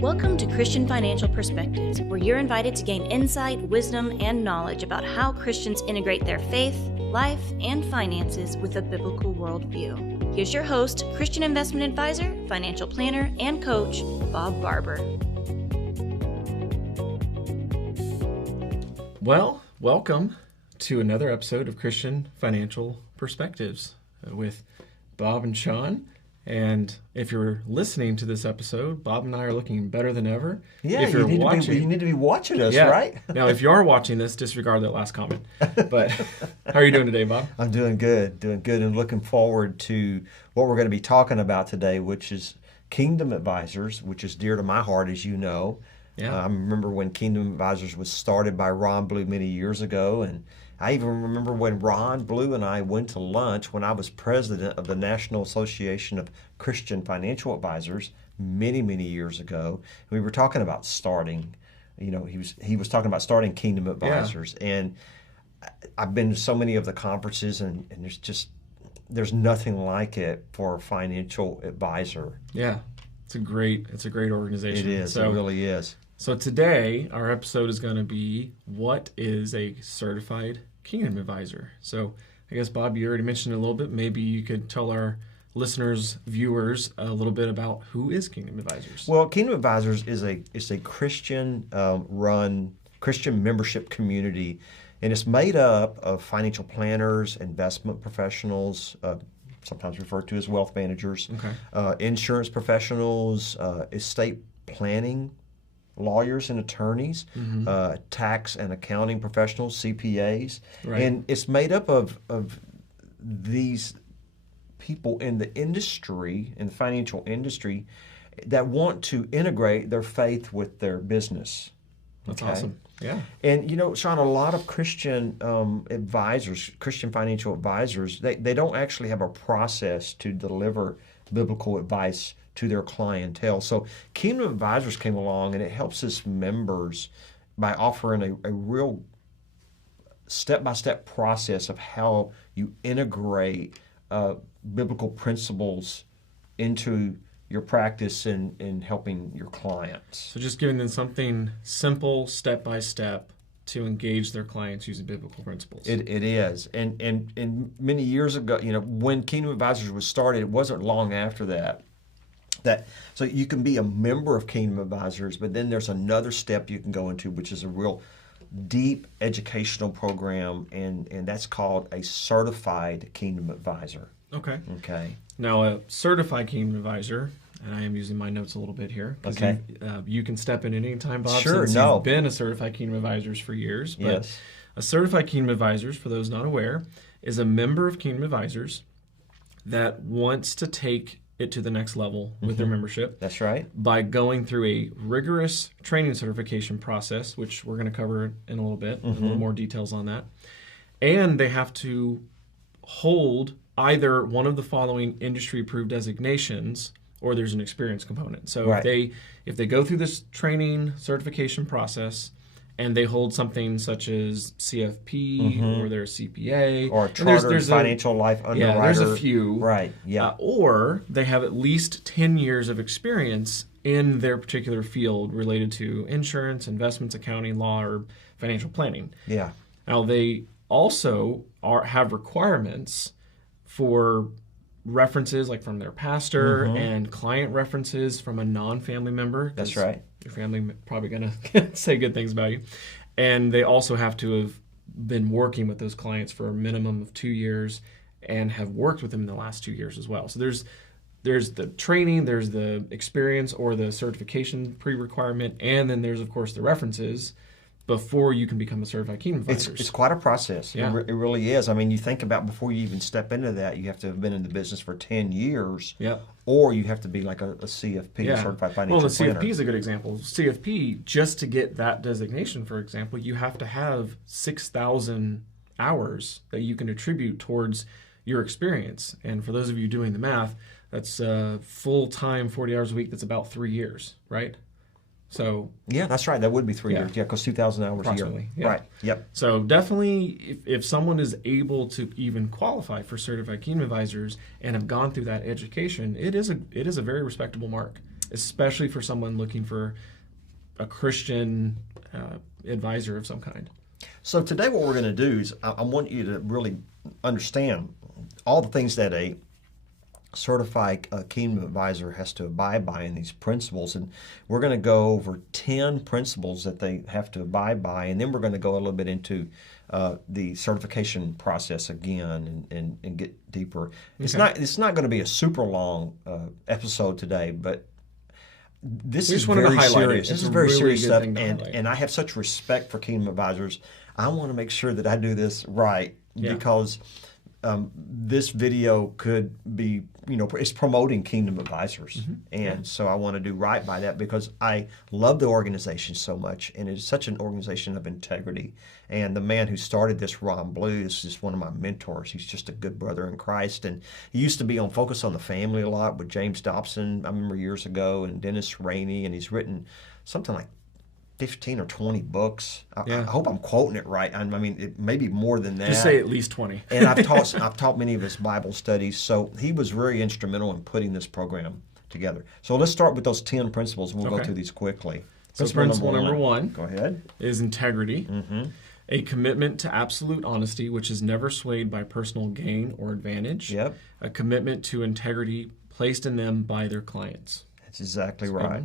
Welcome to Christian Financial Perspectives, where you're invited to gain insight, wisdom, and knowledge about how Christians integrate their faith, life, and finances with a biblical worldview. Here's your host, Christian investment advisor, financial planner, and coach, Bob Barber. Well, welcome to another episode of Christian Financial Perspectives with Bob and Shawn. And if you're listening to this episode, Bob and I are looking better than ever. Yeah, if you're you need to be watching us, right? Now, if you are watching this, disregard that last comment. But how are you doing today, Bob? I'm doing good, and looking forward to what we're going to be talking about today, which is Kingdom Advisors, which is dear to my heart, as you know. Yeah. I remember when Kingdom Advisors was started by Ron Blue many years ago, and I even remember when Ron Blue and I went to lunch when I was president of the National Association of Christian Financial Advisors many, many years ago. We were talking about starting, he was talking about starting Kingdom Advisors. Yeah. And I've been to so many of the conferences, and there's nothing like it for a financial advisor. Yeah, it's a great organization. It is, it really is. So today, our episode is going to be, what is a certified Kingdom Advisor? So I guess, Bob, you already mentioned it a little bit. Maybe you could tell our listeners, viewers, a little bit about who is Kingdom Advisors. Well, Kingdom Advisors is a Christian run Christian membership community, and it's made up of financial planners, investment professionals, sometimes referred to as wealth managers, insurance professionals, estate planning lawyers and attorneys, tax and accounting professionals, CPAs, right. And it's made up of these people in the industry, in the financial industry, that want to integrate their faith with their business. That's awesome. Yeah. And, Shawn, a lot of Christian advisors, Christian financial advisors, they don't actually have a process to deliver biblical advice to their clientele. So Kingdom Advisors came along, and it helps its members by offering a real step-by-step process of how you integrate biblical principles into your practice in helping your clients. So just giving them something simple, step-by-step, to engage their clients using biblical principles. It is. And many years ago, when Kingdom Advisors was started, it wasn't long after that. So you can be a member of Kingdom Advisors, but then there's another step you can go into, which is a real deep educational program, and that's called a certified Kingdom Advisor. Okay. Okay. Now, a certified Kingdom Advisor, and I am using my notes a little bit here. Okay. You can step in at any time, Bob, Sure, since you've been a certified Kingdom Advisors for years. But yes. A certified Kingdom Advisors, for those not aware, is a member of Kingdom Advisors that wants to take it to the next level with their membership. That's right. By going through a rigorous training certification process, which we're going to cover in a little bit, a little more details on that. And they have to hold either one of the following industry-approved designations, or there's an experience component. So right. if they go through this training certification process, and they hold something such as CFP, or they're a CPA, or a chartered financial life underwriter. Yeah, there's a few. Right, yeah. Or they have at least 10 years of experience in their particular field related to insurance, investments, accounting, law, or financial planning. Yeah. Now, they also have requirements for references, like from their pastor, and client references from a non-family member. That's right. Your family probably going to say good things about you. And they also have to have been working with those clients for a minimum of 2 years and have worked with them in the last 2 years as well. So there's the training, there's the experience or the certification pre-requirement, and then there's, of course, the references before you can become a certified Kingdom Advisor. It's quite a process. Yeah. It really is. I mean, you think about before you even step into that, you have to have been in the business for 10 years. Yeah. Or you have to be like a CFP, a certified financial planner. Well, the CFP is a good example. CFP, just to get that designation, for example, you have to have 6,000 hours that you can attribute towards your experience. And for those of you doing the math, that's full-time, 40 hours a week. That's about 3 years, right? So yeah, that's right. That would be 3 years. Yeah, because 2,000 hours a year. Yeah. Right. Yep. So definitely, if someone is able to even qualify for certified Kingdom Advisors and have gone through that education, it is a very respectable mark. especially for someone looking for a Christian advisor of some kind. So today what we're going to do is I want you to really understand all the things that a certified kingdom advisor has to abide by in these principles. And we're going to go over 10 principles that they have to abide by. And then we're going to go a little bit into the certification process again and get deeper. It's not going to be a super long episode today, but this is very serious. This is very serious stuff, and I have such respect for kingdom advisors. I want to make sure that I do this right because this video could be, it's promoting kingdom advisors, and so I want to do right by that because I love the organization so much, and it's such an organization of integrity. And the man who started this, Ron Blue, is just one of my mentors. He's just a good brother in Christ, and he used to be on Focus on the Family a lot with James Dobson, I remember years ago, and Dennis Rainey, and he's written something like 15 or 20 books. I hope I'm quoting it right. I mean, it may be more than that. Just say at least 20. And I've taught many of his Bible studies, so he was very instrumental in putting this program together. So let's start with those 10 principles, and we'll go through these quickly. So principle number one go ahead, is integrity. A commitment to absolute honesty, which is never swayed by personal gain or advantage. Yep. A commitment to integrity placed in them by their clients. That's exactly right.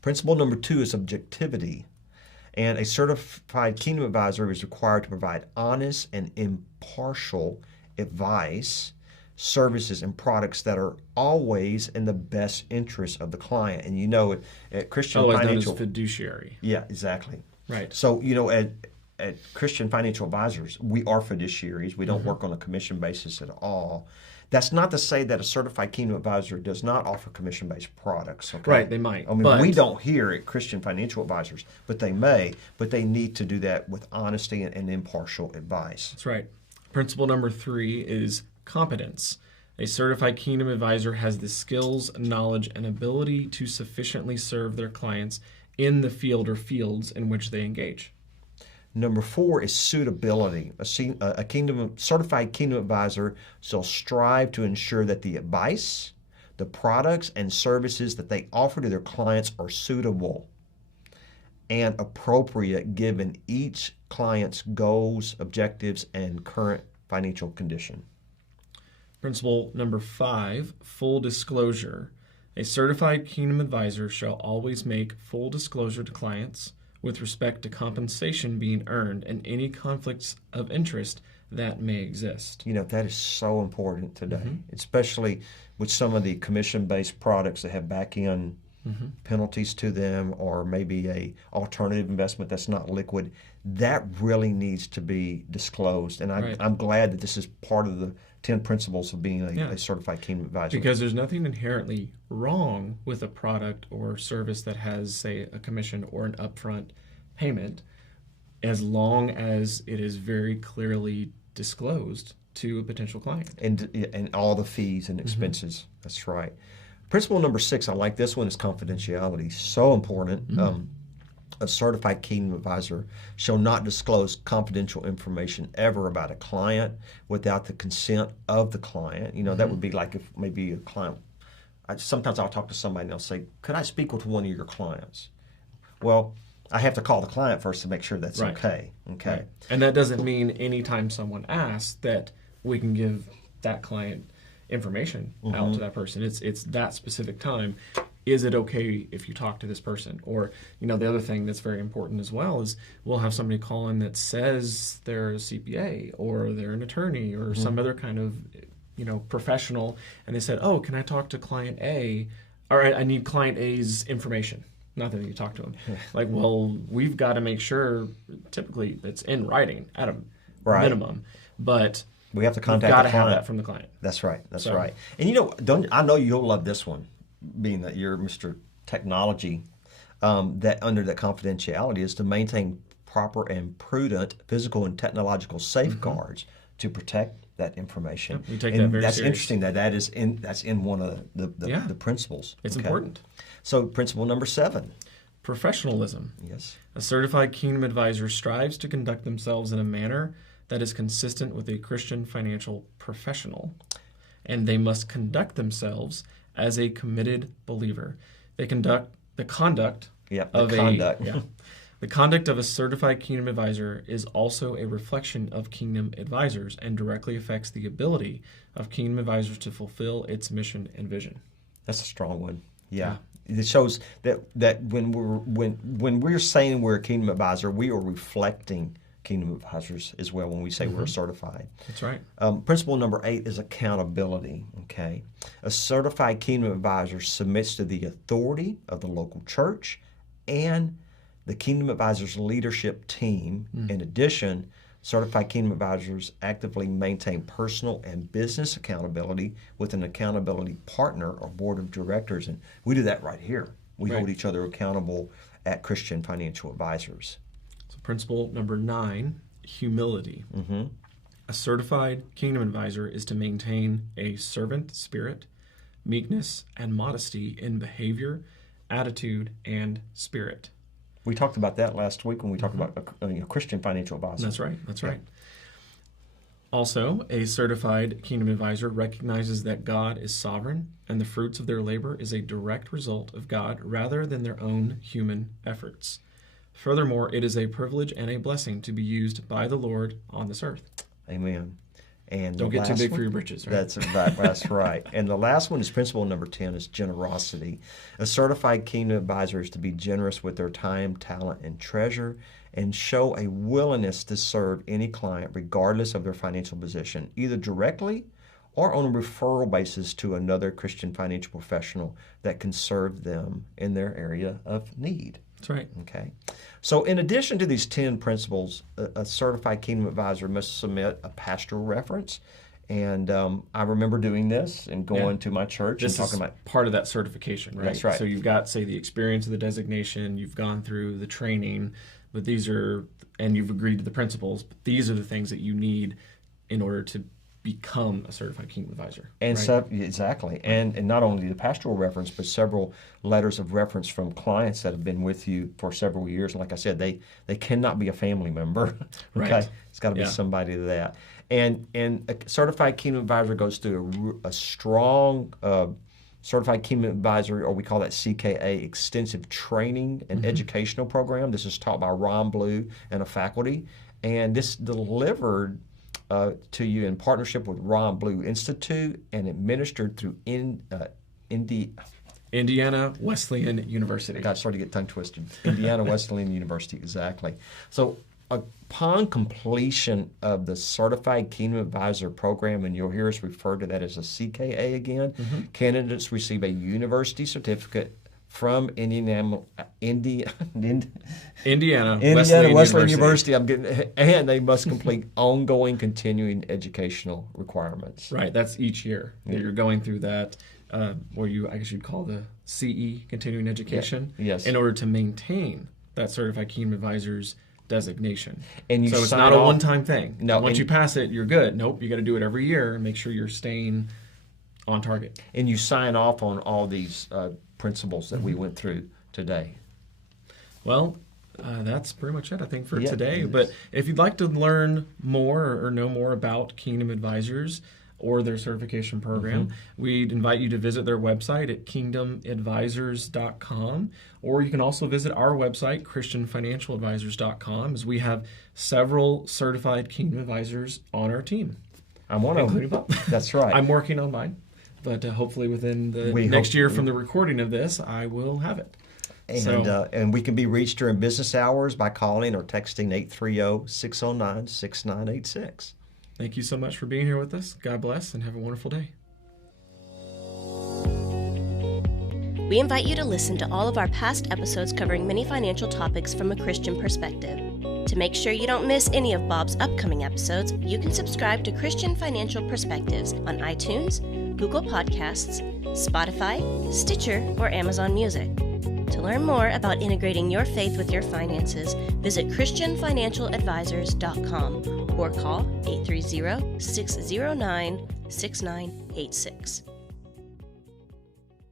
Principle number 2 is objectivity. And a certified kingdom advisor is required to provide honest and impartial advice, services, and products that are always in the best interest of the client. And at Christian Financial... known as fiduciary. Yeah, exactly. Right. So, at Christian Financial Advisors, we are fiduciaries. We don't work on a commission basis at all. That's not to say that a certified kingdom advisor does not offer commission-based products. Okay? Right, they might. I mean, we don't here at Christian Financial Advisors, but they may. But they need to do that with honesty and impartial advice. That's right. Principle number 3 is competence. A certified kingdom advisor has the skills, knowledge, and ability to sufficiently serve their clients in the field or fields in which they engage. Number 4 is suitability. A certified kingdom advisor shall strive to ensure that the advice, the products, and services that they offer to their clients are suitable and appropriate given each client's goals, objectives, and current financial condition. Principle number 5, full disclosure. A certified kingdom advisor shall always make full disclosure to clients with respect to compensation being earned and any conflicts of interest that may exist. That is so important today, especially with some of the commission-based products that have back-end penalties to them, or maybe a alternative investment that's not liquid. That really needs to be disclosed, and I'm glad that this is part of the 10 principles of being a certified kingdom advisor. Because there's nothing inherently wrong with a product or service that has, say, a commission or an upfront payment, as long as it is very clearly disclosed to a potential client. And all the fees and expenses. That's right. Principle number 6, I like this one, is confidentiality. So important. A certified kingdom advisor shall not disclose confidential information ever about a client without the consent of the client. That would be like if maybe a client, sometimes I'll talk to somebody and they'll say, could I speak with one of your clients? Well, I have to call the client first to make sure that's okay. Okay. Right. And that doesn't mean anytime someone asks that we can give that client information out to that person. It's that specific time. Is it okay if you talk to this person? Or, the other thing that's very important as well is we'll have somebody call in that says they're a CPA or they're an attorney or some other kind of, professional, and they said, oh, can I talk to client A? All right, I need client A's information. Not that you talk to them. Like, well, we've got to make sure, typically, it's in writing at a minimum, but we have to contact got the to client. have that from the client. That's right. That's right. And I know you'll love this one, being that you're Mr. Technology. That under that confidentiality is to maintain proper and prudent physical and technological safeguards to protect that information. Yep, we take that very that's serious. Interesting that's in one of the principles. It's important. So principle number 7. Professionalism. Yes. A certified kingdom advisor strives to conduct themselves in a manner that is consistent with a Christian financial professional, and they must conduct themselves as a committed believer. The conduct Yep, of the conduct. the conduct of a certified Kingdom advisor is also a reflection of Kingdom advisors and directly affects the ability of Kingdom advisors to fulfill its mission and vision. That's a strong one. Yeah. It shows that when we're saying we're a Kingdom advisor, we are reflecting Kingdom advisors as well when we say we're certified. That's right. Principle number 8 is accountability. Okay, a certified Kingdom advisor submits to the authority of the local church and the Kingdom advisors leadership team. In addition, certified Kingdom advisors actively maintain personal and business accountability with an accountability partner or board of directors, and we do that right here. We hold each other accountable at Christian Financial Advisors. Principle number 9, humility. A certified Kingdom advisor is to maintain a servant spirit, meekness, and modesty in behavior, attitude, and spirit. We talked about that last week when we talked about a Christian financial advisor. That's right. Also, a certified Kingdom advisor recognizes that God is sovereign and the fruits of their labor is a direct result of God rather than their own human efforts. Furthermore, it is a privilege and a blessing to be used by the Lord on this earth. Amen. And don't get too big for your britches, right? That's right. And the last one is principle number 10 is generosity. A certified Kingdom advisor is to be generous with their time, talent, and treasure and show a willingness to serve any client regardless of their financial position, either directly or on a referral basis to another Christian financial professional that can serve them in their area of need. That's right. Okay. So in addition to these 10 principles, a certified Kingdom advisor must submit a pastoral reference. And I remember doing this and going to my church and talking about part of that certification, right? That's right. So you've got, say, the experience of the designation, you've gone through the training, but these are, and you've agreed to the principles, but these are the things that you need in order to become a certified Kingdom advisor. And right? Exactly. And not only the pastoral reference, but several letters of reference from clients that have been with you for several years. And like I said, they cannot be a family member. Okay. Right. It's got to be somebody that. And a certified Kingdom advisor goes through a strong certified Kingdom advisor, or we call that CKA, extensive training and educational program. This is taught by Ron Blue and a faculty. And this delivered to you in partnership with Ron Blue Institute and administered through Indiana Wesleyan University. I started to get tongue twisted. Indiana Wesleyan University, exactly. So upon completion of the Certified Kingdom Advisor program, and you'll hear us refer to that as a CKA again, candidates receive a university certificate from Indiana Wesleyan University. And they must complete ongoing continuing educational requirements. Right, that's each year that you're going through that, or I guess you'd call the CE, continuing education, yes, in order to maintain that Certified Kingdom Advisor's designation. And so it's not a one-time thing. No, once you pass it, you're good. Nope, you got to do it every year and make sure you're staying on target. And you sign off on all these principles that we went through today. Well, that's pretty much it, I think, for today. But if you'd like to learn more or know more about Kingdom Advisors or their certification program, we'd invite you to visit their website at kingdomadvisors.com, or you can also visit our website, christianfinancialadvisors.com, as we have several certified Kingdom Advisors on our team. I'm one of them. That's right. I'm working on mine. But hopefully within the next year from the recording of this, I will have it. And we can be reached during business hours by calling or texting 830-609-6986. Thank you so much for being here with us. God bless and have a wonderful day. We invite you to listen to all of our past episodes covering many financial topics from a Christian perspective. To make sure you don't miss any of Bob's upcoming episodes, you can subscribe to Christian Financial Perspectives on iTunes, Google Podcasts, Spotify, Stitcher, or Amazon Music. To learn more about integrating your faith with your finances, visit christianfinancialadvisors.com or call 830-609-6986.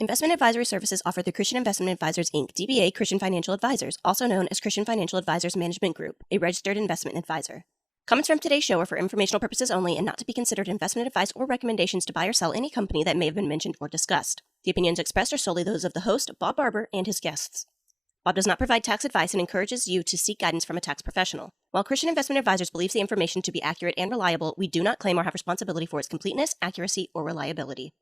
Investment advisory services offered through Christian Investment Advisors, Inc., DBA Christian Financial Advisors, also known as Christian Financial Advisors Management Group, a registered investment advisor. Comments from today's show are for informational purposes only and not to be considered investment advice or recommendations to buy or sell any company that may have been mentioned or discussed. The opinions expressed are solely those of the host, Bob Barber, and his guests. Bob does not provide tax advice and encourages you to seek guidance from a tax professional. While Christian Investment Advisors believes the information to be accurate and reliable, we do not claim or have responsibility for its completeness, accuracy, or reliability.